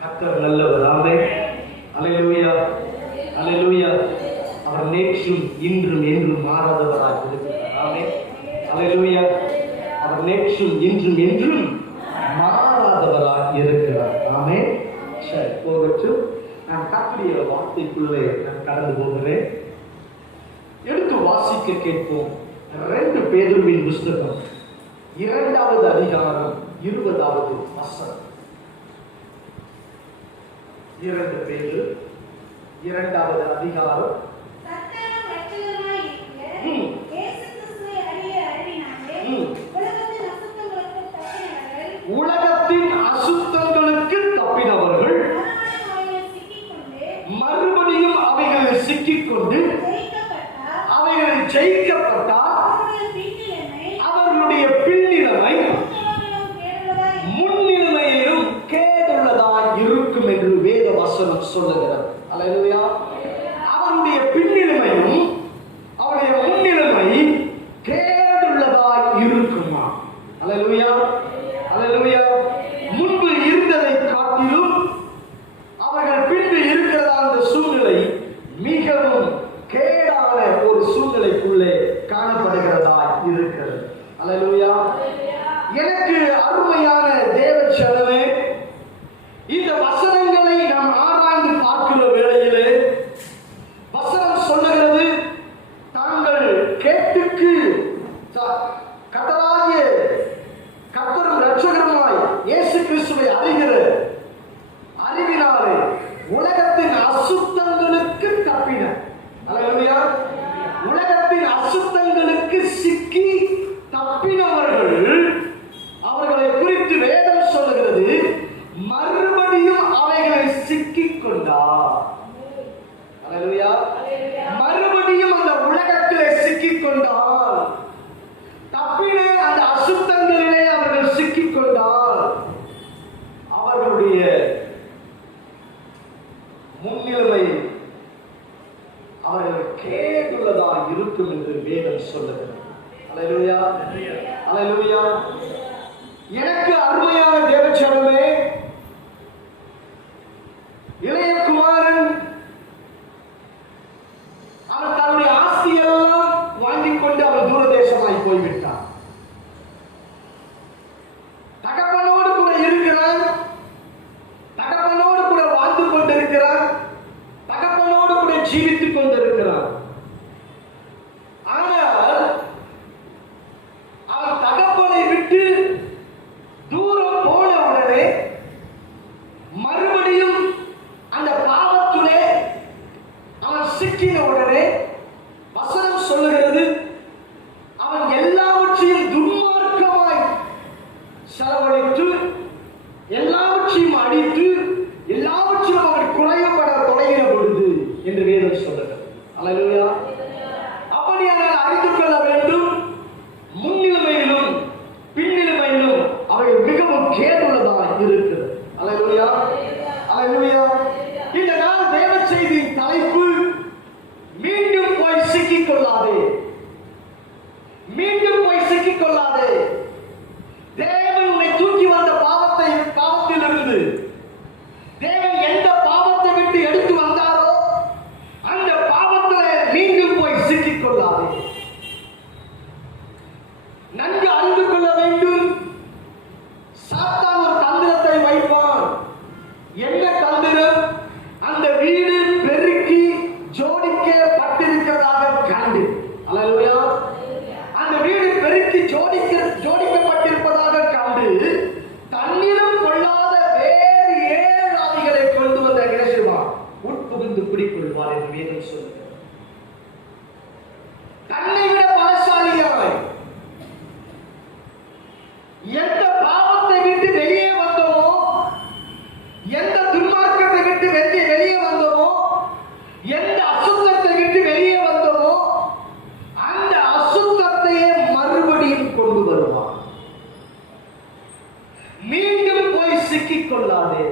கர்த்தர் நல்லவர். ஆமென். அல்லேலூயா, அல்லேலூயா. அவர் நேற்றும் இன்றும் என்றும் மாறாதவராக இருக்கிறார். ஆமென். அல்லேலூயா. அவர் நேற்றும் இன்றும் என்றும் மாறாதவராக இருக்கிறார். ஆமென். சரி, போகட்டும். நான் கர்த்தருடைய வார்த்தைக்குள்ளே நான் கடந்து போகிறேன். எடுத்து வாசிக்க கேட்போம். 2 பேதுருவின் புஸ்தகம் 2வது அதிகாரம் 20வது வசனம். 2 பேதுரு 2வது அதிகாரம். உலகத்தின் அசுத்தங்களுக்கு தப்பினவர்கள் மறுபடியும் அவைகளில் சிக்கிக்கொண்டு அவைகளில் ஜெயிக்கப்பட்டால் அவர்களுடைய பின்னிலைமை முன்னிலைமையிலும் கேடுள்ளதாய் இருக்கும் என்று வேத வசனம் சொல்லுகிறது. அல்லேலூயா. அவருடைய பின்னிலைமையும் அவருடைய முன்னிலைமை கேடுள்ளதாய் இருக்குமா? அல்லேலூயா, அல்லேலூயா. முன்பு இருந்ததை காட்டிலும் அவர்கள் பின்பு இருக்கிறதா அந்த சூழ்நிலை மிகவும் கேடான ஒரு சூழ்நிலைக்குள்ளே காணப்படுகிறதா இருக்கிறது. அல்லேலூயா. எனக்கு அருமையான தேவ ஜனமே, இந்த வசனங்களை நாம் ஆராய்ந்து பார்க்கிற வேளையிலே வசனம் சொல்லுகிறது, தாங்கள் கேட்டுக்கு கர்த்தராகிய கர்த்தரும் இரட்சகருமாய் இயேசு கிறிஸ்துவை அறிகிற அறிவினாலே உலகத்தின் அசுத்தங்களுக்கு தப்பின. அல்லேலூயா. உலகத்தின் அசுத்தங்களுக்கு சிக்கி தப்பினவர்கள், அவர்களை குறித்து வேதம் சொல்லுகிறது, மறுபடியும் அவைகளை சிக்கிக் கொண்டார். அல்லேலூயா. மறுபடியும் அந்த உலகத்திலே சிக்கிக் கொண்டார். தப்பினே அந்த அசுத்தங்களிலே அவர்கள் சிக்கிக் கொண்டார். அவர்களுடைய முன்னிலைமை அவர்கள் கேடுள்ளதா இருக்கும் என்று வேதம் சொல்லுகிறது. அல்லேலூயா, அல்லேலூயா. எனக்கு அருமையான தேவச்சனமே, இளைய குமாரன் அவன் தன்னுடைய ஆஸ்தியெல்லாம் வாங்கிக் கொண்டு அவன் தூரதேசமாய் போய்விட்டான். தகப்பனோடு கூட இருக்கிறான், தகப்பனோடு கூட வாழ்ந்து கொண்டிருக்கிறான், தகப்பனோடு கூட ஜீவித்துக் கொண்டிருக்கிறான். ஆனால் அவன் தகப்பனை விட்டு தூரம் போன உடனே மறுபடியும் அந்த பாவத்திலே அவன் சிக்கின உடனே வசனம் சொல்லுகிறது, அவன் எல்லாவற்றையும் துன்மார்க்கமாய் செலவழித்து எல்லாவற்றையும் அடித்து எல்லாவற்றையும் அவன் குறையப்பட தொடங்கின பொழுது என்று வேதம் சொல்லுகிறது. அல்லேலூயா. அப்படியானால் அறிந்து கொள்ள வேண்டும், முன்னிலைமையிலும் பின்னிலைமையிலும் அவை மிகவும் கேடுள்ளதாக இருக்கிறது. அல்லேலூயா, அல்லேலூயா. இந்த நாள் தேவ செய்தியின் தலைப்பு, மீண்டும் போய் சிக்கிக் கொள்ளாதே, மீண்டும் போய் சிக்கிக் கொள்ளாதே. தேவன் உன்னை தூக்கி வந்த பாவத்திலிருந்து தேவன் எந்த பாவத்தை விட்டு எடுத்து வந்தாரோ அந்த பாவத்தில் மீண்டும் போய் சிக்கிக் கொள்ளாதே. நன்கு அறிந்து கொள்ள வேண்டும், சாத்தான் ஒரு தந்திரத்தை வைப்பான். என்ன தந்திரம்? அந்த வீடு பெருக்கி ஜோடிக்கப்பட்டிருக்கிறதாக கண்டு. அல்லேலூயா. அந்த வீடு பெருக்கி ஜோடிக்கப்பட்டிருப்பதாக கண்டு தண்ணீரும் கொள்ளாத வேறு 7 ஆவிகளை கொண்டு வந்த இயேசுவா உட்புகுந்து குடிக்கொள்வார் என்று வேதம் சொல்லுகிறது. தன்னை விட பலசாலியாய் எந்த பாவத்தை விட்டு வெளியே வந்தோமோ, எந்த துன்மார்க்கத்தை விட்டு வெளியே வந்தோமோ, எந்த அசுத்தத்தை விட்டு வெளியே வந்தோமோ அந்த அசுத்தத்தையே மறுபடியும் கொண்டு வருவான். மீண்டும் போய் சிக்கிக் கொள்ளாதே.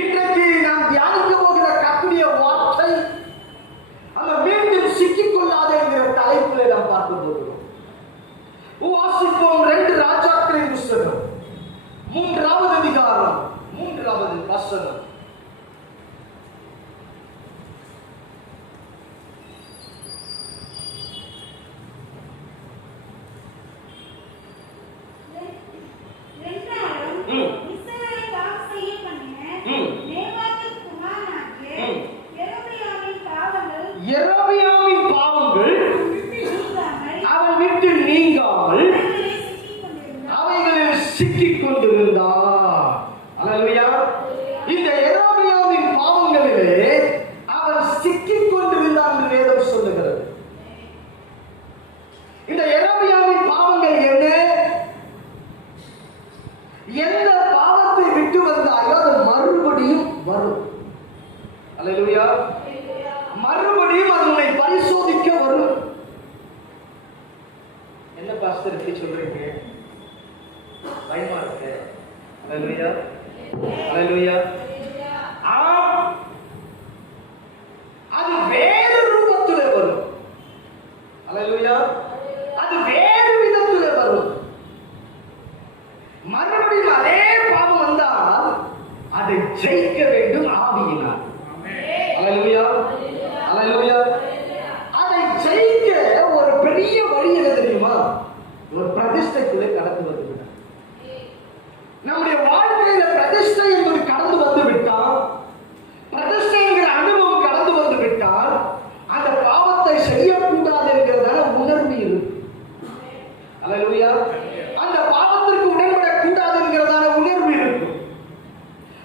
இன்றைக்கு நாம் தியானிக்க போகிற கர்த்தருடைய வார்த்தை அந்த மீண்டும் சிக்கிக் கொள்ளாதே என்கிற தலைப்பிலே நாம் பார்க்க போகிறோம். வாசிப்போம் 2 ராஜாக்களின் புஸ்தகம் சிக்கிக் கொண்டிருந்தான். அல்லேலூயா. இந்த எரோபியாவின் பாவங்களிலே அவன் சிக்கிக் கொண்டிருந்தான் என்று வேதம் சொல்லுகிறது. இந்த எரோபியாவின் பாவங்கள் என்ன? எந்த பாவத்தை விட்டு வந்தாயோ அது மறுபடியும் வரும். அல்லேலூயா. மறுபடியும் அது உன்னை பரிசோதிக்க வரும். என்ன பாஸ்டர் இப்படி சொல்றீங்க? பயமா இருக்கு. அல்லேலூயா. அல்லேலூயா. அது வேறு ரூபத்திலே வரும். அல்லேலூயா. அது வேறு விதத்திலே வரும். மறுபடியும் அதே பாவம் வந்தால் அதை ஜெயிக்க வேண்டும் ஆவியினால். அல்லேலூயா. அல்லேலூயா. அதை ஜெயிக்க ஒரு பெரிய வழி என்ன தெரியுமா? ஒரு பிரதிஷ்டைக்குள்ளே கடந்து வந்து விட்டார். நம்முடைய வாழ்க்கையில பிரதிஷ்டை என்பது கடந்து வந்து விட்டால், பிரதிஷ்டை என்கிற அனுபவம் கடந்து வந்து விட்டால், அந்த பாவத்தை செய்யக்கூடாது என்கிறதான உணர்வு இருக்கு. அல்லேலூயா. அந்த பாவத்திற்கு உடன்படக்கூடாது என்கிறதான உணர்வு இருக்கும்.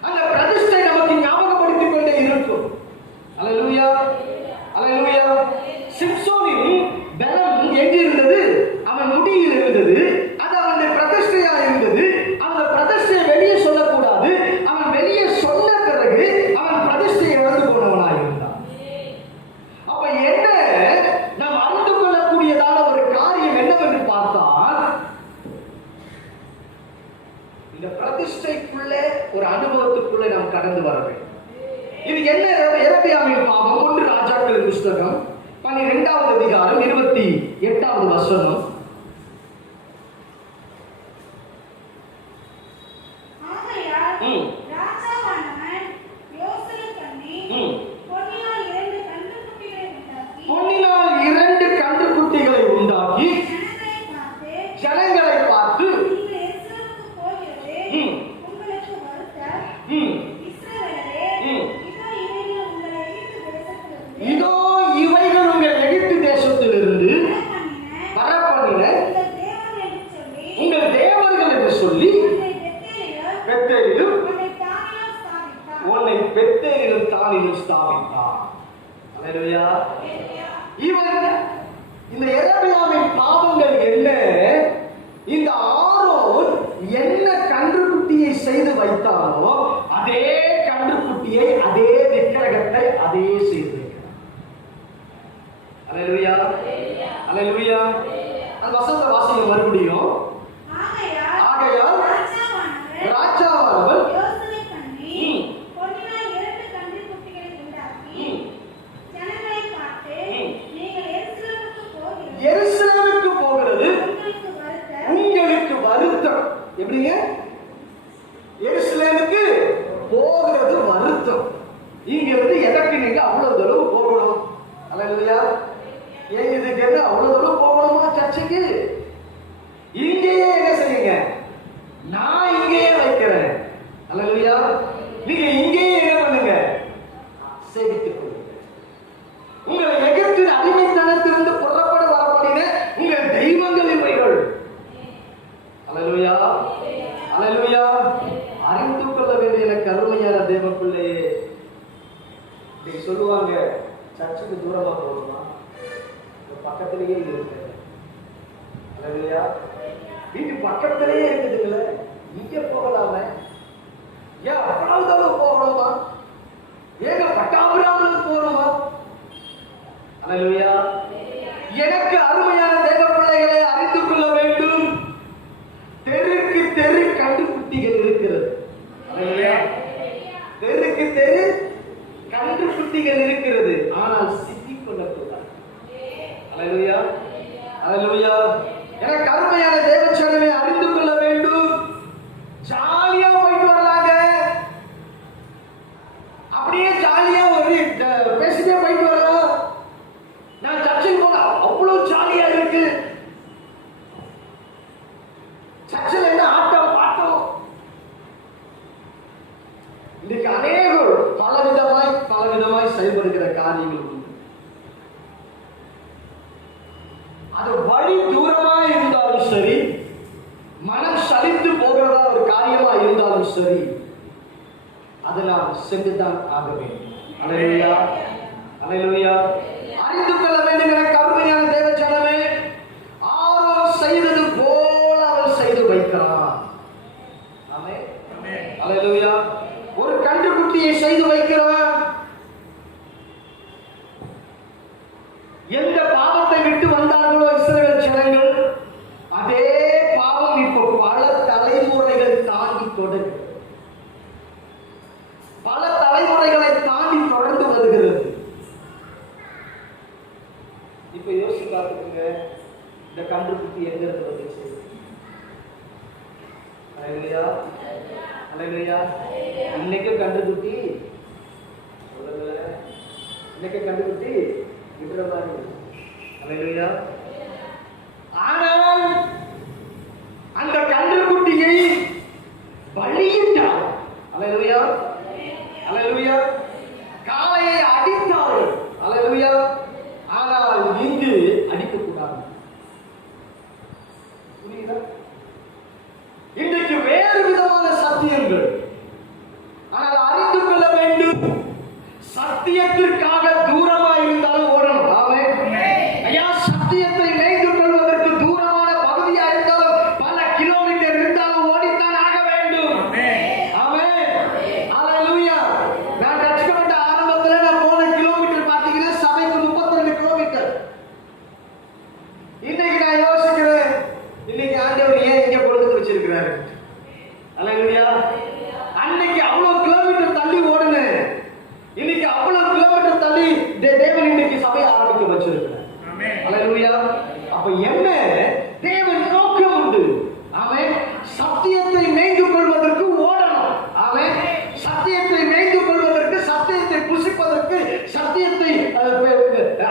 அந்த பிரதிஷ்டை நமக்கு ஞாபகப்படுத்திக் கொண்டே இருக்கும். அல்லேலூயா. அல்லேலூயா. சிம்சோனின் பலம் எங்கே இருந்தது? அவன் முடியில் இருந்தது. அது அவனுடைய பிரதிஷ்டையா இருந்தது. அவன் பிரதிஷ்டையை வெளியே சொல்லக்கூடாது. அவன் வெளியே சொன்ன பிறகு அவன் பிரதிஷ்டையை இழந்து போனவனாக இருந்தான். அப்ப என்ன நாம் அறிந்து கொள்ளக்கூடியதான ஒரு காரியம் என்னவென்று பார்த்தால், இந்த பிரதிஷ்டைக்குள்ளே ஒரு அனுபவத்துக்குள்ளே நாம் கடந்து வர வேண்டும். இது என்ன? எரபியாவின் பாவம். 1 ராஜாக்களின் புஸ்தகம் 12வது அதிகாரம் 28வது வசனம். பொன்னினால் 2 கன்றுக்குட்டிகளை உண்டாக்கி ஜனங்களை பார்த்து, இதோ இவைகள் உங்கள் எகிப்து தேசத்திலிருந்து வரப்பண்ணின உங்கள் தேவர்கள் என்று சொல்லி பெத்தேலிலும் உன்னை பெத்தேலிலும் தானிலும் ஸ்தாபித்தான். அல்லேலூயா. இவன் இந்த எரபியாவின் பாவங்கள் என்ன? இந்த ஆரோன் என்ன கன்றுக்குட்டியை செய்து வைத்தானோ அதே கன்றுக்குட்டியை, அதே விக்கிரகத்தை அதே செய்து வைக்கிறான். அல்லேலூயா. அல்லேலூயா. அந்த வசனத்தை வாசிங்க மறுபடியும். ஆகையால் ராஜாவானவன் எருசலேமுக்கு போகிறது உங்களுக்கு வருத்தம். எப்படிங்க? எருசலேமுக்கு போகிறது வருத்தம். இங்க இருந்து எதற்கு நீங்க அவ்வளவு தூரம் போகணும்? அல்லேலூயா. ஏன் இதுக்கு என்ன அவ்வளவு தூரம் போகணுமா சர்ச்சுக்கு? இங்கேயே என்ன செய்யுங்க? நான் இங்கேயே வைக்கிறேன். அல்லேலூயா. நீங்க இங்கேயே என்ன பண்ணுங்க? சேவித்துக் கொள்ளுங்க. உங்களை எகிப்து அடிமைத்தனத்திலிருந்து புறப்பட வரப்படின உங்கள் தெய்வங்கள் இவைகள். அல்லேலூயா. அல்லேலூயா. அறிந்து கொள்ள வேண்டிய கருமையான தேவ பிள்ளையே, நீங்க சொல்லுவாங்க சர்ச்சுக்கு தூரமா போகணுமா? பக்கத்திலேயே இருக்கு. அல்லேலூயா. வீட்டு பக்கத்திலேயே இருக்குதுங்களே, இங்க போகலாமே. ஏன் அவ்வளவு தூரம் போகணுமா? ஏங்க பட்டாபுராமுக்கு போகணுமா? அல்லேலூயா. எனக்கு அருமையான தேவ பிள்ளைகளை அறிந்து கொள்ள வேண்டும். தெருக்கு தெரு கண்டுகுட்டிகள் இருக்கிறது. அல்லேலூயா. தெருக்கு தெரு கண்டுகுட்டிகள் இருக்கிறது. ஆனால் சிக்கிக் கொள்ளக்கூடாது. அல்லேலூயா. அல்லேலூயா. எனக்கு அருமையான தேவச்சனமே அறிந்து கொள்ள வேண்டும். ஜாலியா போயிட்டு வரலாங்க. அப்படியே ஜாலியா ஒரு பேசிட்டே போயிட்டு வரலாம். நான் சர்ச்சுக்கு போக அவ்வளவு ஜாலியா இருக்கு. சர்ச்சில் என்ன ஆட்டம் பாட்டம். இன்னைக்கு அநேகர் பலவிதமாய் செயல்படுகிற காரியங்கள் உண்டு. அது வழி தூரமா இருந்தாலும் சரி, மனம் சலித்து போகிறதா இருந்தாலும் சரி, அதை நாம் சென்றுதான் ஆக வேண்டும். அல்லேலூயா, அல்லேலூயா. அறிந்து கொள்ள வேண்டும் என கருமையான தேவ ஜனமே, ஆரோன் செய்தது போல அவன் செய்து வைக்கிறான். ஆமென், அல்லேலூயா. ஒரு கன்றுக்குட்டியை செய்து வைக்கிறான். எந்த பாவத்தை விட்டு வந்தார்களோ இஸ்ரவேல் ஜனங்கள், அதே பாவம் இப்போ பல தலைமுறைகள் தாண்டி தொடர்கிறது. பல தலைமுறைகளை தாண்டி தொடர்ந்து வருகிறது. இப்ப யோசிச்சு பார்த்துக்கோங்க, இந்த கன்றுக்குட்டி எங்க இருந்து வந்துச்சு? அல்லேலூயா, அல்லேலூயா. இன்னைக்கு கன்றுக்குட்டி சொல்லுங்க, இன்னைக்கு கன்றுக்குட்டி விடுற மாதிரி. அல்லேலூயா. ஆனால் அந்த கன்றுக்குட்டியை பலியிட்டார். அல்லேலூயா, அல்லேலூயா. காளையை அடித்தார்கள். அல்லேலூயா. ஆனால் இங்கு அடிக்கக்கூடாது. புரியுதா? இன்றைக்கு வேறு விதமான சத்தியங்கள். ஆனால் அறிந்து கொள்ள வேண்டும், சத்தியத்திற்காக தூரமாக இருந்தாலும் ஓடணும். ஆமென். ஐயா, சத்தியத்தை மேய்ந்து கொள்வதற்கு தூரமான பகுதியா இருந்தாலும் பல கிலோமீட்டர் இருந்தாலும் ஓடித்தான் ஆக வேண்டும். ஆமென், அல்லேலூயா. நான் ரட்சிக்கப்பட்ட ஆரம்பத்தில் நான் போன கிலோமீட்டர் பார்த்தீங்கன்னா சபைக்கு 32 கிலோமீட்டர். இன்னைக்கு நான் யோசிக்கிறேன், இன்னைக்கு ஆண்டவர் ஏன் இங்க கொடுத்து வச்சிருக்கிறாரு? அல்லேலூயா. அன்னைக்கு அவ்வளவு கிலோமீட்டர் தள்ளி ஓடுனேன், இன்னைக்கு அவ்வளவு கிலோமீட்டர் தள்ளி தேவன் இன்னைக்கு சபையை ஆரம்பிக்க வச்சிருக்கிறார். அல்லேலூயா. அப்ப என்ன தேவன் நோக்கம் உண்டு. ஆமென். சத்தியத்தை மேய்ந்து கொள்வதற்கு ஓடணும். ஆமென். சத்தியத்தை மேய்ந்து கொள்வதற்கு, சத்தியத்தை புசிப்பதற்கு, சத்தியத்தை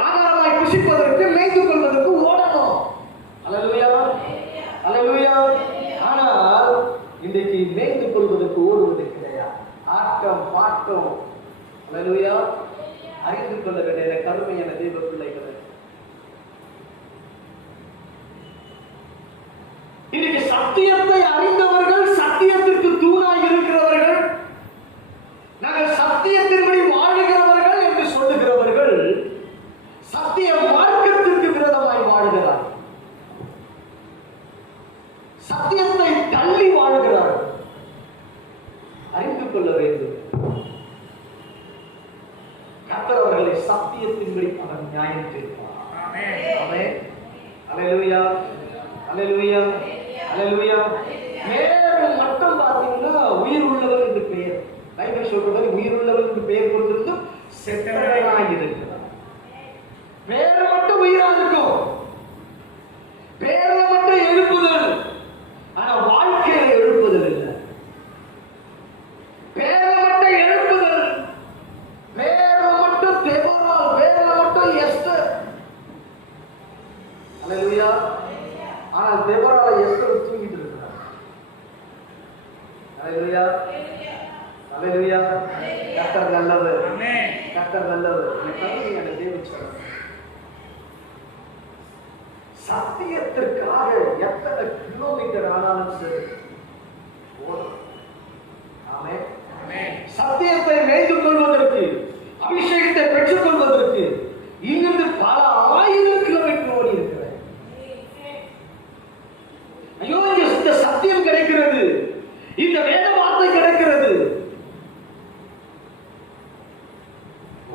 ஆதாரமாய் புசிப்பதற்கு, மேய்ந்து கொள்வதற்கு ஓடணும். அல்லேலூயா, அல்லேலூயா. ஆனால் இன்றைக்கு மேய்ந்து கொள்வதற்கு ஓடுவது கிடையாது. ஆட்டம் பாட்டம். அல்லேலூயா. அறிந்து கொள்ள வேண்டிய கருமையான தேவ பிள்ளைகளை, இன்னைக்கு சத்தியத்தை அறிந்தவர்கள், சத்தியத்திற்கு தூணாய் இருக்கிறவர்கள், நாங்கள் சத்தியத்தின்படி வாழுகிறவர்கள் என்று சொல்லுகிறவர்கள் சத்திய மார்க்கத்திற்கு விரோதமாய் வாழ்கிறார். சத்தியத்தை தள்ளி வாழ்கிறார். அறிந்து கொள்ள வேண்டும், கர்த்தர் அவர்களை சத்தியத்தின்படி அவர் நியாயம் தீர்ப்பார். ஆமென், அல்லேலூயா, அல்லேலூயா, அல்லேலூயா. மேலும் மட்டும் பார்த்தீங்கன்னா உயிர் உள்ளவர் என்று பெயர், பைபிள் சொல்றது உயிர் உள்ளவர் என்று பெயர் கொடுத்திருந்தும் செத்தவராய் இருக்கிறார். பேர் மட்டும் உயிரா இருக்கும், பேர்ல மட்டும் எழுப்புதல், ஆனா வாழ்க்கையில எழுப்புதல் இல்லை. பேர்ல மட்டும் எழுப்புதல், பேர்ல மட்டும் தெபோரா, பேர்ல மட்டும் எஸ்தர். அல்லேலூயா. ஆனால் தெபோரால எஸ்தர் தூங்கிட்டு இருக்கிறார். அல்லேலூயா, அல்லேலூயா. கர்த்தர் நல்லவர். ஆமென். கர்த்தர் நல்லவர். கர்த்தர் தேவச்சரம். சத்தியத்திற்காக எத்தனை கிலோமீட்டர் ஆனாலும் சரி ஓடும். ஆமென். சத்தியத்தை மேய்ந்து கொள்வதற்கு, அபிஷேகத்தை பெற்றுக் கொள்வதற்கு இங்கிருந்து பல 1000 கிலோமீட்டர் ஓடி இருக்கிறேன். ஐயோ, இந்த சத்தியம் கிடைக்கிறது, இந்த வேத வார்த்தை கிடைக்கிறது,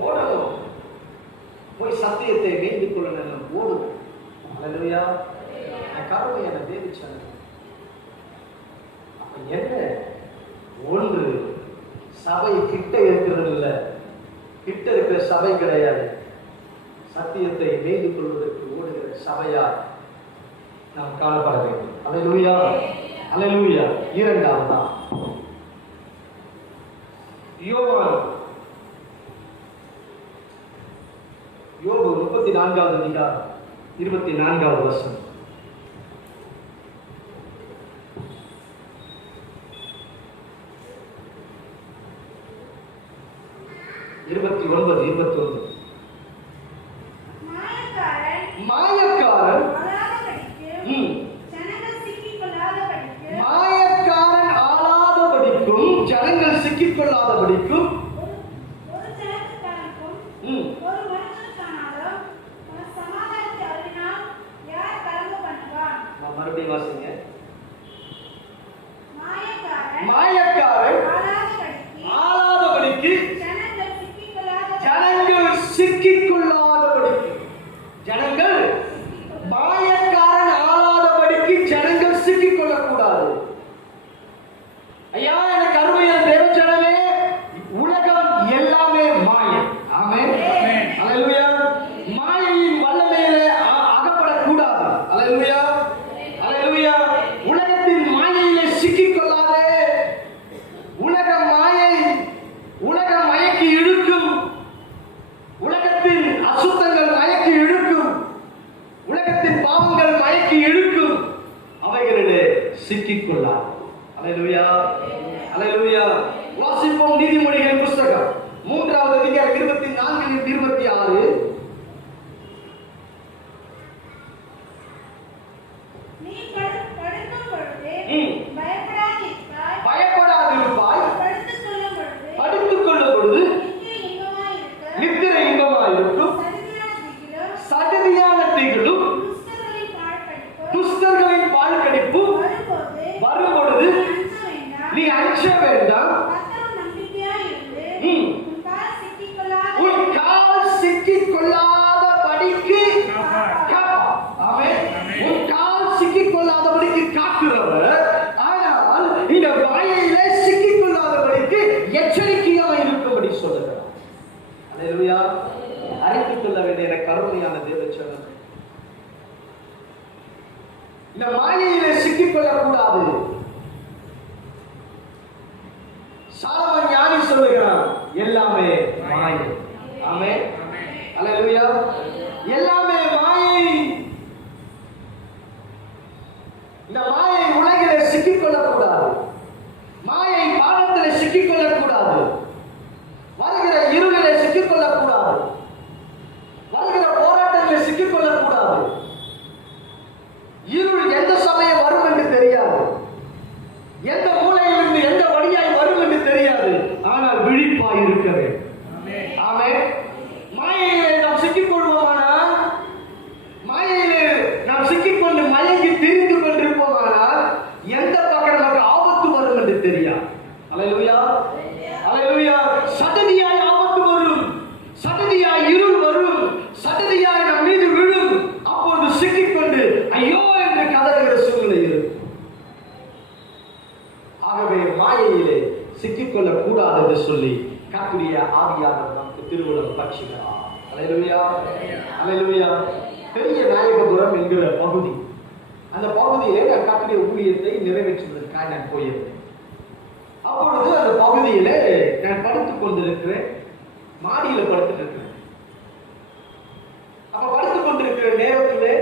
ஓடணும். போய் சத்தியத்தை மேய்ந்து கொள்ளணும், ஓடும். அல்லேலூயா. கருமையான தேவச்சனம். அப்ப என்ன? ஒன்று, சபை கிட்ட இருக்கிறது இல்ல, கிட்ட இருக்கிற சபை கிடையாது. சத்தியத்தை மேய்ந்து கொள்வதற்கு ஓடுகிற சபையார் நாம் காணப்பட வேண்டும். அல்லேலூயா, அல்லேலூயா. இரண்டாவதா யோவான், யோபு 34வது அதிகாரம் 24வது வசனம். மாயக்காரன் மாயக்காரன் ஆளாத சிக்கிக் கொள்ளாதபடிக்கும் மறுபடியும் வாசிங்க. மாயக்காரன் ஆளாதபடிக்கு ஜனங்கள் சிக்கிக் கொள்ளாதபடிக்கு, ஜனங்கள் மாயக்காரன் ஆளாதபடிக்கு ஜனங்கள் சிக்கிக் கொள்ளக்கூடாது. ஐயா, எனக்கு அருமையான தேவஜனமே, உலகம் எல்லாமே மாயம். ஆமென். அல்லேலூயா. மாயையின் வல்லமையிலே அகப்படக்கூடாது. அல்லேலூயா. அல்லேலூயா. உலகத்தின் மாயையிலே சிக்கிக் கொள்ளாதே. உலக மாயை உலகம் மயக்கி இழுக்கும். உலகத்தின் அசுத்தங்கள் மயக்கி இழுக்கும். உலகத்தின் பாவங்கள் மயக்கி இழுக்கும். அவைகளிலே சிக்கிக் கொள்ளாது. அல்லேலூயா. அல்லேலூயா. வாசிப்போம் நீதிமொழிகள் புத்தகம் 3வது அதிகாரம் 24-26. பயப்படாதிருப்பாய், படுத்துக் கொள்ளும் பொழுது நித்திரை இன்பமாயிருக்கும், சடுதியான திகிலும் துஷ்டர்களின் பால் கடிப்பும் வரும்பொழுது நீ அஞ்ச வேண்டாம். உன் கால் சிக்கிக் கொள்ளாதபடிக்கு உன் கால் சிக்கிக் கொள்ளாதபடிக்கு காக்கிறவர், ஆனால் இந்த வாயிலே சிக்கிக் கொள்ளாதபடிக்கு எச்சரிக்கையாக இருக்கும்படி சொல்லுகிறார். அல்லேலூயா. அறிந்து கொள்ள வேண்டிய கருணையான தேவச்சனம், இந்த மாயையிலே சிக்கிக் கொள்ளக்கூடாது. சாலமன் ஞானி சொல்லுகிறான், எல்லாமே மாயை. ஆமென். அல்லேலூயா. எல்லாமே மாயை. இந்த மாயை உலகிலே சிக்கிக் கொள்ளக்கூடாது. மாயை பாவத்திலே சிக்கிக் கொள்ளக்கூடாது. வருகிற இருளிலே சிக்கிக் கொள்ளக்கூடாது. வருகிற போராட்டங்களில் சிக்கிக் கொள்ளக்கூடாது. இருள் எந்த சமயம் வரும் என்று தெரியாது. எந்த மூலையிலிருந்து எந்த வழியாய் வரும் என்று தெரியாது. ஆனால் விழிப்பாய் இருக்க வேண்டும். ஆமென். மாயையிலே நாம் சிக்கிக் கொள்வோமானால், மாயையிலே நாம் சிக்கிக்கொண்டு மயங்கி திரிந்து கொண்டிருப்போமானால் எந்த பக்கம் நமக்கு ஆபத்து வரும் என்று தெரியாது. அல்லேலூயா. அல்லேலூயா. சடதியாய் ஆபத்து வரும், சடதியாய் இருள் வரும், சடதியாய் நம் மீது விழும். அப்போது சிக்கிக்கொண்டு ஐயோ என்று கதறுகிற சூழ்நிலை இருக்கும். ஆகவே மாயையிலே சிக்கிக்கொள்ள கூடாது என்று சொல்லி கர்த்தருடைய ஆவியானவர் நமக்கு திருவுளம் காட்டுகிறார். அல்லேலூயா. அல்லேலூயா. பெரிய நாயகபுரம் என்கிற பகுதி, அந்த பகுதியிலே நான் கர்த்தருடைய ஊழியத்தை நிறைவேற்றுவதற்காக நான் போயிருந்தேன். அப்பொழுது அந்த பகுதியிலே நான் படுத்துக் கொண்டிருக்கிறேன். மாடியில படுத்துட்டு இருக்கிறேன். அப்ப படுத்துக் கொண்டிருக்கிற நேரத்திலே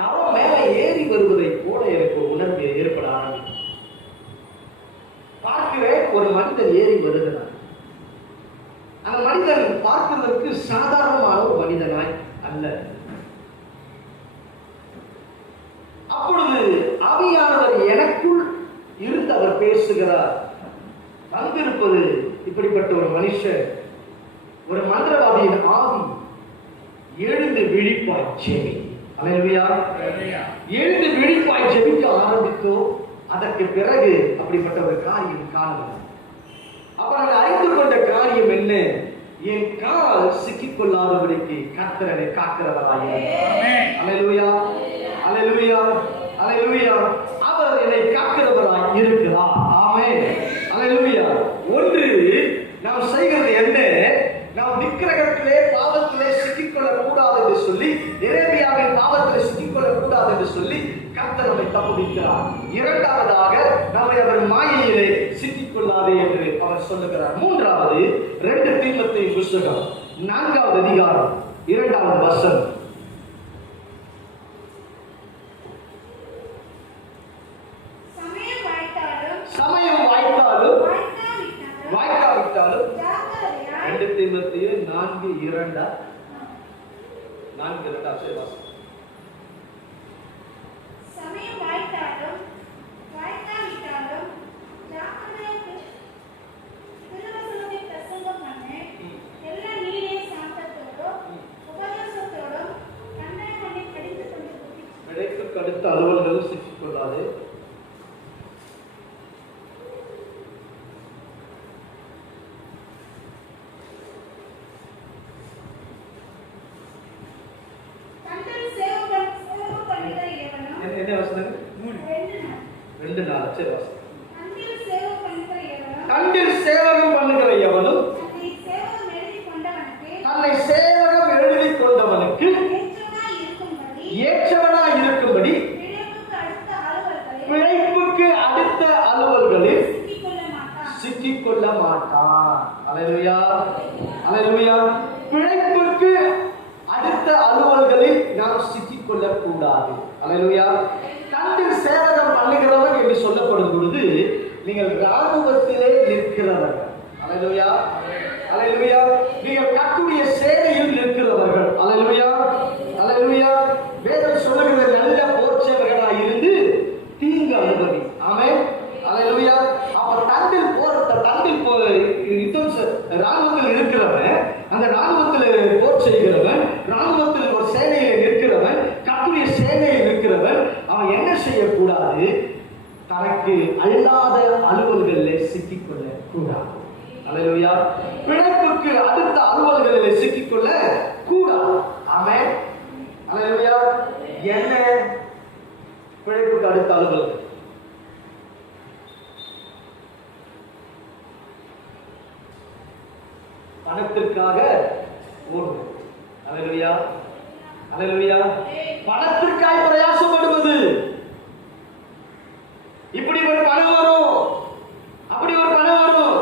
யாரோ மேல ஏறி வருவதை போல எனக்கு ஒரு உணர்வு ஏற்பட ஆரம்பிக்கும். பார்க்கிறேன், ஒரு மனிதன் ஏறி வருகிறார். அந்த மனிதன் பார்ப்பதற்கு சாதாரணமான ஒரு மனிதனாய் அல்ல. அப்பொழுது ஆவியானவர் எனக்குள் இருந்து அவர் பேசுகிறார். வந்திருப்பது இப்படிப்பட்ட ஒரு மனுஷன், ஒரு மந்திரவாதியின் ஆவி. எழுந்து விழிப்பாய் ஜெபி. அல்லேலூயா. எழுந்து விழிப்பாய் ஜெபிக்க ஆரம்பித்தோம். அதற்கு பிறகு அப்படிப்பட்ட ஒரு காரியம் காணலாம். அப்ப நாங்கள் அறிந்து கொண்ட காரியம் என்ன? என் கால் சிக்கிக் கொள்ளாதபடிக்கு கர்த்தரை காக்கிறவராய். அல்லேலூயா. அல்லேலூயா. அல்லேலூயா. அவர் என்னை காக்கிறவராய் இருக்கிறார். ஆமென். அல்லேலூயா. ஒன்று நாம் செய்கிறது என்ன? நாம் விக்கிரகத்திலே பாவத்திலே சிக்கிக்கொள்ள கூடாது என்று சொல்லி, எரேமியாவின் பாவத்திலே சிக்கிக்கொள்ள கூடாது என்று சொல்லி கர்த்தர் நம்மை தப்புவிக்கிறார். இரண்டாவதாக நம்மை அவர் மாயையிலே சிக்கிக்கொள்ளாதே என்று அவர் சொல்லுகிறார். மூன்றாவது 2 தீமோத்தேயு புத்தகம் 4வது அதிகாரம் 2வது வசனம். சமயம் வாய்த்தாலும் வாய்க்காவிட்டாலும் 2 தீமோத்தேயு 4:2 வாசம். என்ன வசனம்? 2 4. சரி வாசி. தண்டில் சேவகம் பண்ணுகிற எவனும் தன்னை சேவகம் எழுதி கொண்டவனுக்கு ஏற்றவனா இருக்கும்படி பிழைப்புக்கு அடுத்த அலுவல்களில் சிக்கிக்கொள்ள மாட்டான். அல்லேலூயா, அல்லேலூயா. பிழைப்புக்கு அடுத்த அலுவல்களில் நாம் சிக்கிக்கொள்ள கூடாது. அல்லேலூயா. தண்டில் சேவகம் பண்ணுகிறவன் என்று சொல்லப்படும் பொழுது நீங்கள் ராணுவத்திலே நிற்கிறவர்கள். அல்லேலூயா, அல்லேலூயா. நீங்கள் கர்த்தருடைய சேனையில் நிற்கிறவர்கள். அல்லேலூயா, அல்லேலூயா. வேதம் சொல்லுகிற நல்ல போர்ச்சேவர்களாய் இருந்து தீங்கு அனுபவி. ஆமென், அல்லேலூயா. அப்ப தண்டில் ராணுவத்தில் இருக்கிறவன், அந்த ராணுவத்தில் போர் செய்கிறவன், ராணுவத்தில் ஒரு சேனையில் நிற்கிறவன், கர்த்தருடைய சேனையில் நிற்கிறவன், அவன் என்ன செய்யக்கூடாது? தனக்கு அல்லாத அலுவல்களில் சிக்கிக்கொள்ள கூடாது. அல்லேலூயா. பிழைப்புக்கு அடுத்த அலுவல்களில் சிக்கிக்கொள்ள கூடாது. ஆமென், அல்லேலூயா. என்ன பிழைப்புக்கு அடுத்த அலுவல்? பணத்திற்காக ஓடுவது. அல்லேலூயா, அல்லேலூயா. பணத்திற்காக பிரயாசப்படுவது. இப்படி ஒரு பணம் வரும், அப்படி ஒரு பணம் வரும்,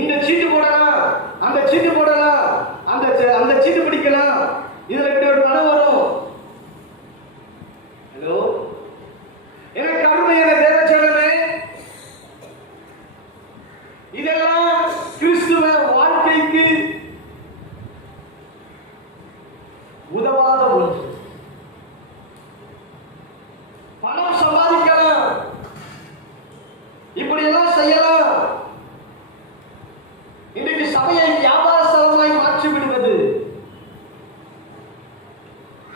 இந்த சீட்டு போடலாம், அந்த சீட்டு போடலாம், அந்த சீட்டு பிடிக்கலாம், இதுல இப்படி ஒரு பணம் வரும். ஹலோ, எனக்கு அருமையான தேவச்சனமே, இதெல்லாம் கிறிஸ்துவ வாழ்க்கைக்கு உதவாத ஒன்று. பணம் சம்பாதிக்கலாம், இப்படி எல்லாம் செய்யலாம். இன்னைக்கு சபையை வியாபார ஸ்தலமாய் மாற்றி விடுவது,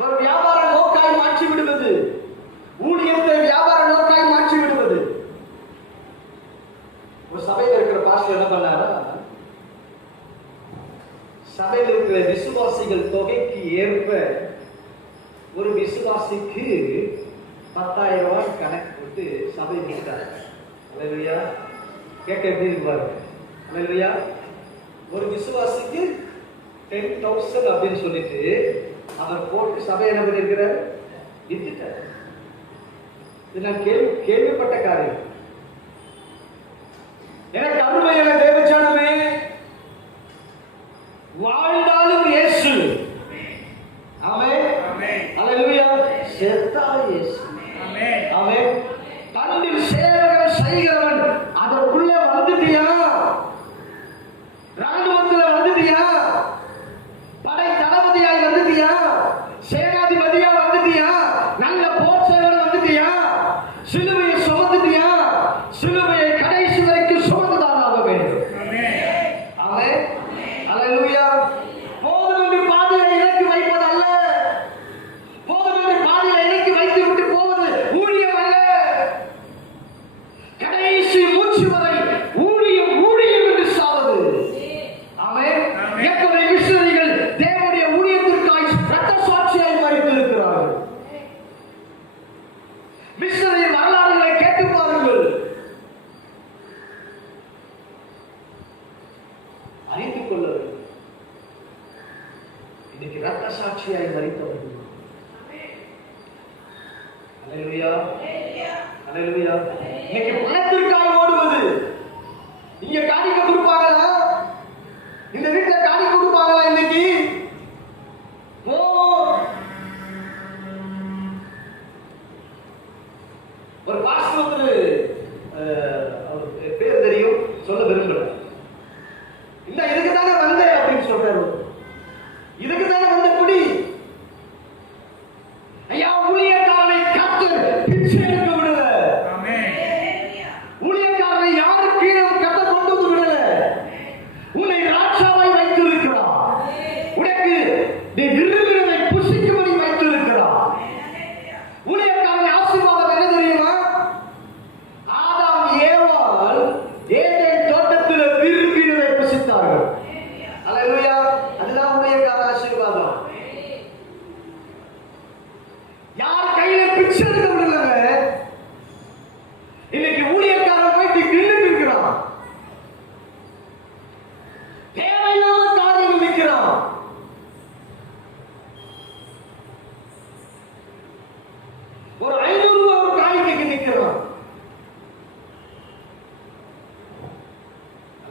ஒரு வியாபார நோக்காய் மாற்றி விடுவது, ஊழியத்தை வியாபார நோக்காய் மாற்றி விடுவது. ஒரு சபையில் இருக்கிற பாஸ்டர் என்ன பண்ணாரா? சபையில் இருக்கிற விசுவாசிகள் தொகைக்கு ஏற்ப ஒரு விசுவாசிக்கு 10,000 ரூபாய் கணக்கு போட்டு சபை கொடுத்தாரு. அல்லேலூயா. கேட்க எப்படி இருப்பாரு? அல்லேலூயா. ஒரு விசுவாசிக்கு 10,000 அப்படின்னு சொல்லிட்டு அவர் போட்டு சபை என்ன பண்ணிருக்கிறார்? வித்துட்டார். இது நான் கேள்விப்பட்ட காரியம். எனக்கு அருமையான தேவச்சனமே, வாழ்ந்தாலும் இயேசு. ஆமென், அல்லேலூயா. செத்தால் இயேசு. ஆமென். தண்டில் சேவகம் செய்கிறவன் அதற்குள்ள வந்துட்டியா? ராணுவத்துல வந்துட்டியா? படை தளபதியாய் வந்துட்டியா? சேனாதிபதியா வந்துட்டியா? நல்ல போர் சேவகன் வந்துட்டியா? சிலுவையை சுமந்துட்டியா? சிலுவையை கடைசி வரைக்கும் சுமந்துதான் ஆக வேண்டும். ஆமென், அல்லேலூயா. போதும் என்று பாதையை இறக்கி வைப்பது அல்ல, போதும் என்று பாதையை இறக்கி வைத்து விட்டு போவது ஊழியம் அல்ல. கடைசி மூச்சு வரை ஊழியம் ஊழியம் என்று சாவது. ஆமென். எத்தனை மிஷனரிகள் தேவனுடைய ஊழியத்திற்காய் இரத்த சாட்சியாய் மரித்து இருக்கிறார்கள். மிஷனரி வரலாறுகளை கேட்டு பாருங்கள், அறிந்து கொள்ள வேண்டும். இன்னைக்கு இரத்த சாட்சியாய் மரித்தவர்கள். அல்லேலூயா, அல்லேலூயா. இன்னைக்கு பணத்திற்காக ஓடுவது,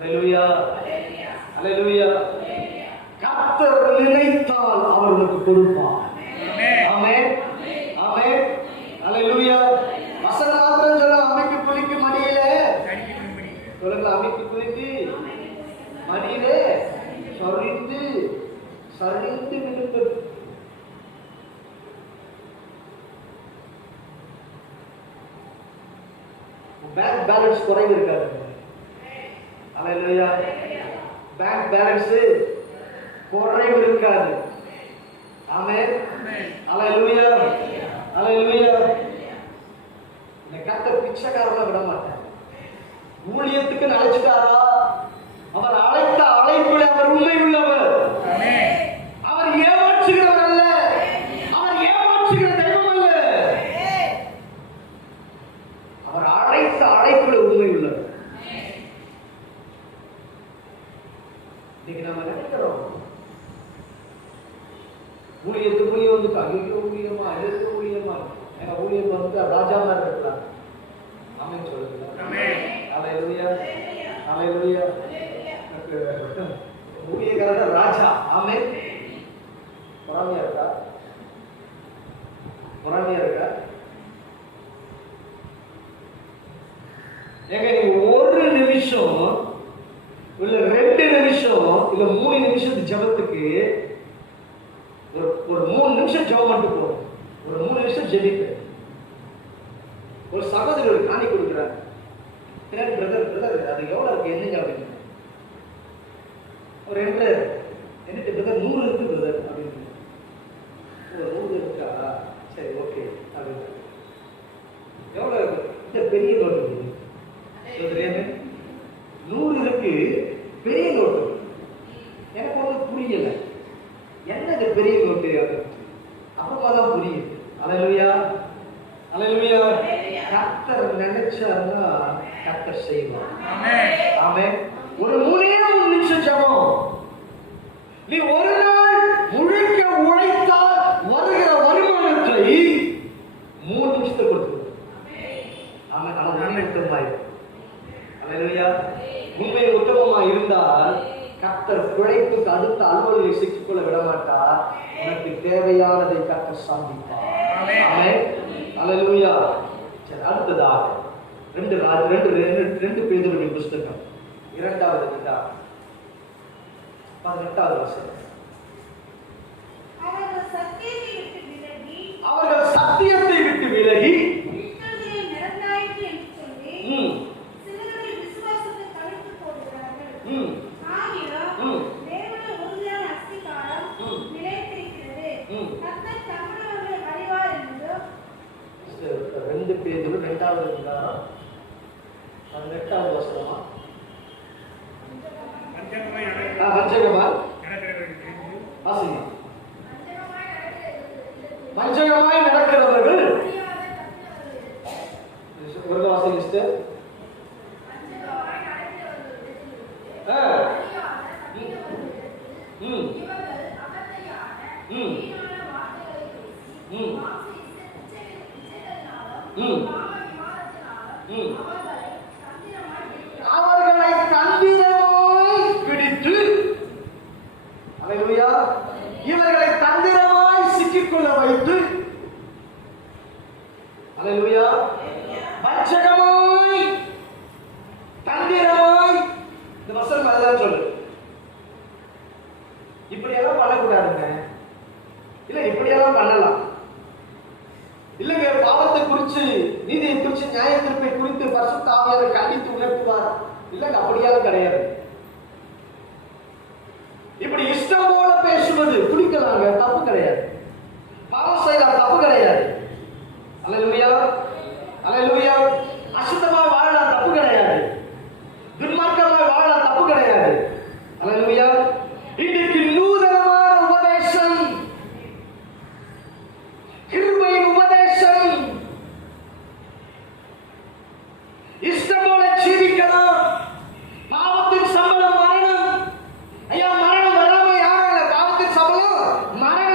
அல்லேலூயா, அல்லேலூயா. கர்த்தர் நினைத்தால் அவர் உனக்கு கொடுப்பார். ஆமென், ஆமென், அல்லேலூயா. வசனம் மாத்திரம் சொல்ல, அமைக்கு குளிக்கு மடியிலே சொல்லுங்க, அமைக்கு குளிக்கு மடியிலே சரிந்து சரிந்து விழுந்தது. பேங்க் பேலன்ஸ் குறைவு இருக்காது. அல்லேலூயா. பேங்க் பேலன்ஸ் குறைவு இருக்காது. ஆமென், அல்லேலூயா, அல்லேலூயா. இந்த கர்த்தர் பிச்சைக்காரனை விட மாட்டார். ஊழியத்துக்கு அழைச்சிட்டாரா, அவர் அழைத்த அழைப்பில் அவர் உண்மை உள்ளவர். அவர் ஏமாற்றுகிறவர் அல்ல, அவர் ஏமாற்றுகிற தெய்வம் அல்ல. அவர் அழைத்த அழைப்பில் உண்மை உள்ளவர். இன்னைக்கு நம்ம நினைக்கிறோம் ஊழியத்துக்கு ஊழியம் வந்து அகில ஊழியமா எழுத ஊழியமா எங்க ஊழியம் வந்து ராஜா மாதிரி இருக்கலாம். ஆமென் சொல்லுங்க. அல்லேலூயா, அல்லேலூயா. ஊழியக்காரர் ராஜா. ஆமென். பொறாமையா இருக்கா? பொறாமையா இருக்கா? ஏங்க நீங்க ஒரு நிமிஷம் இல்ல 2 நிமிஷம் இல்ல 3 நிமிஷத்து ஜெபத்துக்கு ஒரு 3 நிமிஷம் ஜெபம் பண்ணிட்டு போறோம். ஒரு 3 நிமிஷம் ஜெபிக்க ஒரு சகோதரர் காணி கொடுக்குறாரு. பின்னாடி பிரதர் அது எவ்வளவு இருக்கு என்னங்க அப்படின்னு ஒரு என்றார். என்னட்டு பிரதர் 100 இருக்கு பிரதர் அப்படின்னு. ஒரு 100 இருக்கா, சரி ஓகே அப்படின்னு. எவ்வளவு இருக்கு? இந்த பெரிய நோட்டு சொல்றேன், 100 இருக்கு, பெரிய நோட்டு. எனக்கு ஒன்றும் புரியல, என்னது பெரிய நோட்டு அப்புறமா தான் புரியுது. அல்லேலூயா, அல்லேலூயா. கர்த்தர் நினைச்சாருன்னா கர்த்தர் செய்வார். ஆமென். ஒரு 3 நிமிஷம் ஜெபம். நீ ஒரு நாள் முழுக்க உழைத்தால் வருகிற வருமானத்தை 3 நிமிஷத்துக்கு கொடுத்து. ஆமென். அவன் உண்மை உத்தமமாய். அல்லேலூயா. உண்மை உத்தமமாய் இருந்தால் கர்த்தர் பிழைப்புக்கு அடுத்த அலுவலில் சிக்கிக்கொள்ள விட மாட்டார். உனக்கு தேவையானதை கர்த்தர் சந்திப்பார். ஆமென். அல்லேலூயா. சரி, அடுத்ததாக 2 பேதுருவின் புஸ்தகம் 2வது அதிகாரம் 18வது வசனம். அவர்கள் சத்தியத்தை விட்டு விலகி பேதுரு 2வது அதிகாரம் 18வது வசனமா? வஞ்சகமாய் நடக்கிறவர்கள் ஒரு வாசிங்க. அவர்களை தந்திரமாய் பிடித்து, அல்லேலூயா, இவர்களை தந்திரமாய் சிக்கிக்கொள்ள வைத்து, அல்லேலூயா, வஞ்சகமாய் தந்திரமாய். இந்த வசனம் அதுதான் சொல்லு. இப்படியெல்லாம் பண்ணக்கூடாதுங்க. இல்ல இப்படியெல்லாம் பண்ணலாம். இல்லங்க பாவத்தை குறித்து, நீதியை குறித்து, நியாய தீர்ப்பை குறித்து பரிசுத்த ஆவியானவர் கண்டித்து உணர்த்துவார். இல்லங்க அப்படியெல்லாம் கிடையாது. இப்படி இஷ்டம் போல பேசுவது துணிக்கலாங்க, தப்பு கிடையாது. பாவம் செய்யலாம், தப்பு கிடையாது. அல்லேலூயா, அல்லேலூயா. அசுத்தமா வாழலாம், தப்பு கிடையாது. துன்மார்க்கமா வாழலாம், தப்பு கிடையாது. அல்லேலூயா. இன்னைக்கு நூதனமான உபதேசம், கிருபையின் உபதேசம், இஷ்டம் போல ஜீவிக்கலாம். பாவத்தின் சம்பளம் மரணம். ஐயா, மரணம் வராம யாரும் இல்ல. பாவத்தின் சம்பளம் மரணம்.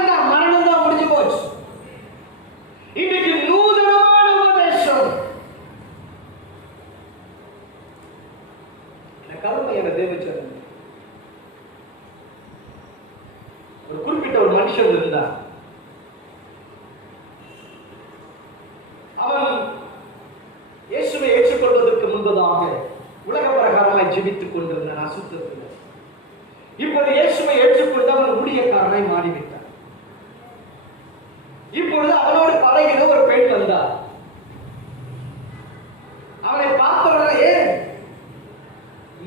கருமையான தேவச்சனம். ஒரு குறிப்பிட்ட ஒரு மனுஷன் இருந்தார். அவன் இயேசுவை ஏற்றுக்கொள்வதற்கு முன்பதாக உலக பிரகாரமாய் ஜெபித்துக் கொண்டிருந்தான் அசுத்தத்தில். இப்போது இயேசுவை ஏற்றுக்கொண்டு அவன் ஊழியக்காரனாய் மாறிவிட்டான். இப்பொழுது அவனோடு பழகின ஒரு பெண் வந்தார். அவனை பார்த்தவனே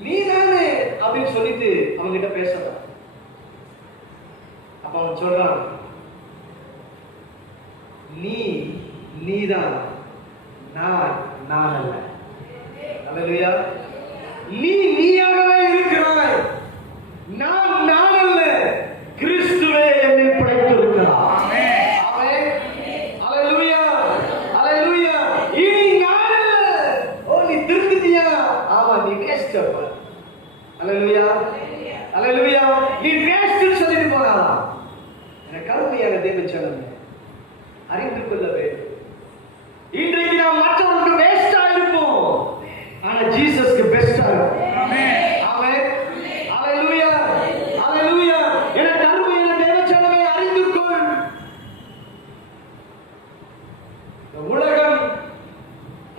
நீதானே அப்படின்னு சொல்லிட்டு அவங்க கிட்ட பேசுறான். அப்ப அவன் சொல்றான், நீதான், நான் அல்ல. அல்லேலூயா. நீயாகவே இருக்கிறாய், நான் அல்ல, கிறிஸ்துவே என்னை படைத்திருக்கிறார். ஆமென். அல்லேலூயா. அல்லேலூயா. இனி நான் அல்ல. ஓ, நீ திருத்திட்டியா? ஆமா, நீ வேஸ்ட் அப்ப. அல்லேலூயா. அல்லேலூயா. நீ வேஸ்ட்னு சொல்லிட்டு போறானா? எனக்கு கருமையான தேவச்சனம் அறிந்து கொள்ள வேண்டும். இன்றைக்கு நாம் மற்றவர்களுக்கு வேஸ்டா இருப்போம், ஆனா ஜீசஸ்க்கு பெஸ்டா இருக்கும். ஆமென். ஆமென். அல்லேலூயா. அல்லேலூயா. எனக்கு கருமையான தேவச்சனமே அறிந்து கொள். உலகம்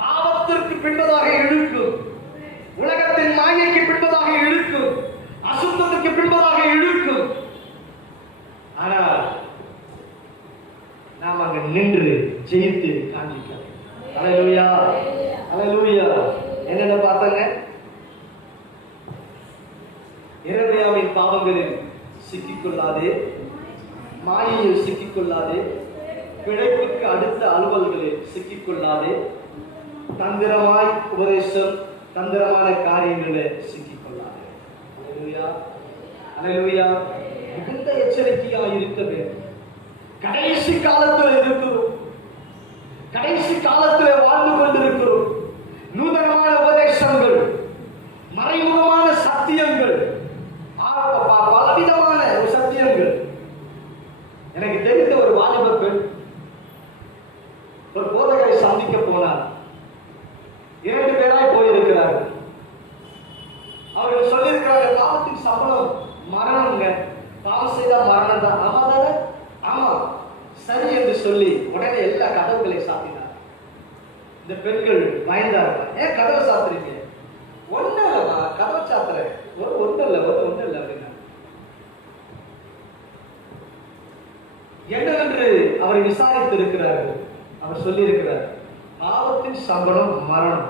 பாவத்திற்கு பின்பதாக இழுக்கும், உலகத்தின் மாயைக்கு பின்பதாக இழுக்கும், அசுத்தத்துக்கு பின்பதாக இழுக்கும். ஆனால் நாம் அங்க நின்று ஜெயித்து காண்பிக்கலாம். அல்லேலூயா. அல்லேலூயா. என்னென்ன பார்த்தாங்க? எரேமியாவின் பாவங்களில் சிக்கிக்கொள்ளாதே, மாயையில் சிக்கிக்கொள்ளாதே, பிழைப்புக்கு அடுத்த அலுவல்களில் சிக்கிக்கொள்ளாதே, தந்திரமாய் உபதேசம், தந்திரமான காரியங்களில் சிக்கிக்கொள்ளாதே. அல்லேலூயா. அல்லேலூயா. மிகுந்த எச்சரிக்கையாக இருக்க வேண்டும். கடைசி காலத்தில் இருக்கிறோம், கடைசி காலத்தில் வாழ்ந்து கொண்டிருக்கிறோம். நூதனமான உபதேசங்கள், மறைமுகமான சத்தியங்கள், பலவிதமான சத்தியங்கள். எனக்கு தெரிந்த ஒரு வாலிப பெண் ஒரு போதகரை சந்திக்க போனார். 2 பேராய் போயிருக்கிறார்கள். அவர்கள் சொல்லியிருக்கிறார்கள், பாவத்தின் சம்பளம் மரணம்ங்க, பாவம் செய்தா மரணம் தான். ஆமா தானே? ஆமா, சரி என்று சொல்லி உடனே எல்லா கதவுகளை சாத்தினார். இந்த பெண்கள் பயந்தார்கள். ஏன் கதவை சாத்துறீங்க? ஒண்ணு இல்லைம்மா, கதவை சாத்துறேன், ஒண்ணு இல்லை அப்படின்னா. என்னவென்று அவரை விசாரித்து இருக்கிறார்கள். அவர் சொல்லி இருக்கிறார், பாவத்தின் சம்பளம் மரணம்,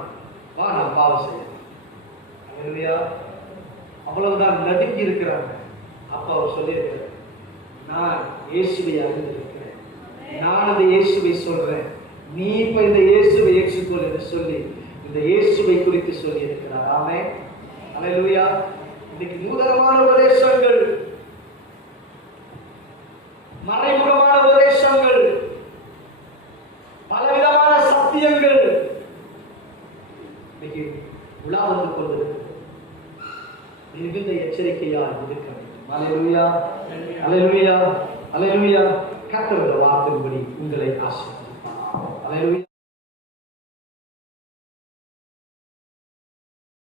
வா நான் பாவம் செய்ய. அவ்வளவுதான், நடுங்கி இருக்கிறாங்க. அப்ப அவர் சொல்லி இருக்கிறார், நான் இயேசுவை அறிந்திருக்கிறேன், நான் அந்த இயேசுவை சொல்றேன், நீ இப்ப இந்த இயேசுவை ஏற்றுக்கொள் என்று சொல்லி இந்த இயேசுவை குறித்து சொல்லி இருக்கிறார். ஆமென். அல்லேலூயா. இன்னைக்கு நூதனமான உபதேசங்கள், மறைமுகமான உபதேசங்கள், பலவிதமான சத்தியங்கள் இன்னைக்கு உலா வந்து கொண்டிருக்கிறது. மிகுந்த எச்சரிக்கையாக இருக்க வேண்டும். அல்லேலூயா. அல்லேலூயா. அல்லேலூயா. கர்த்தருடைய வார்த்தையின்படி உங்களை ஆசீர்வதிப்பார். அல்லேலூயா.